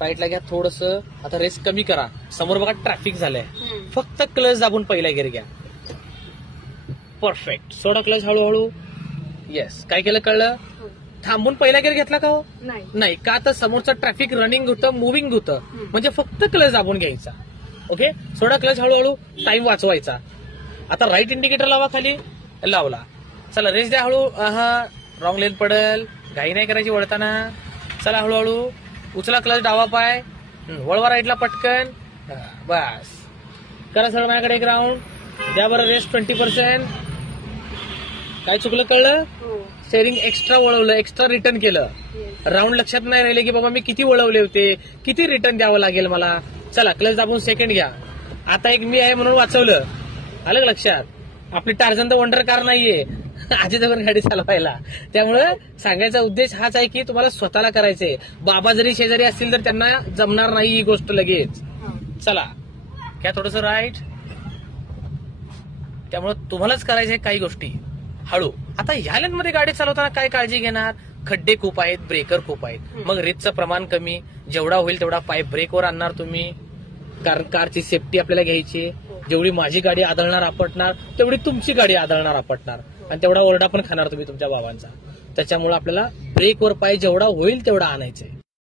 राईटला घ्या थोडस. आता रेस कमी करा. समोर बघा ट्रॅफिक झालंय. फक्त क्लच दाबून पहिला गिअर घ्या. परफेक्ट. सोडा क्लच हळूहळू. येस. काय केलं कळलं? थांबून पहिला गिअर घेतला का हो? नाही. का तर समोरचं ट्रॅफिक रनिंग होतं, मुव्हिंग होतं. म्हणजे फक्त क्लच दाबून घ्यायचा. ओके. सोडा क्लच हळूहळू. टाइम वाचवायचा. आता राईट इंडिकेटर लावा खाली. लावला. चला रेस द्या हळू. रॉंग लेन पडेल. घाई नाही करायची वळताना. चला हळूहळू. उचला क्लच डावा पाय. वळवा राईटला पटकन. बस. करा सर माझ्याकडे एक राऊंड द्या बरं. रेस 20%. काय चुकलं कळलं? स्टेअरिंग एक्स्ट्रा वळवलं, एक्स्ट्रा रिटर्न केलं. राऊंड लक्षात नाही राहिले की बाबा मी किती वळवले होते, किती रिटर्न द्यावं लागेल मला. चला क्लच दाबून सेकंड घ्या. आता एक मी आहे म्हणून वाचवलं. आलं लक्षात? आपली टार्झन द वंडर कार नाहीये अजय देवगण गाडी चालवायला. त्यामुळे सांगायचा उद्देश हाच आहे की तुम्हाला स्वतःला करायचंय. बाबा जरी शेजारी असतील तर त्यांना जमणार नाही ही गोष्ट लगेच. चला घ्या थोडस राईट. त्यामुळे तुम्हालाच करायचंय काही गोष्टी हळू. आता ह्या लेनमध्ये गाडी चालवताना काय काळजी घेणार? खड्डे खूप आहेत, ब्रेकर खूप आहेत. मग रेसचं प्रमाण कमी. जेवढा होईल तेवढा पाय ब्रेकवर आणणार तुम्ही. कारण कारची सेफ्टी आपल्याला घ्यायची. जेवढी माझी गाडी आदळणार आपटणार तेवढी तुमची गाडी आदळणार आपटणार. आणि तेवढा ओरडा पण खाणार तुम्ही तुमच्या बाबांचा. त्याच्यामुळे आपल्याला ब्रेकवर पाय जेवढा होईल तेवढा आणायचंय.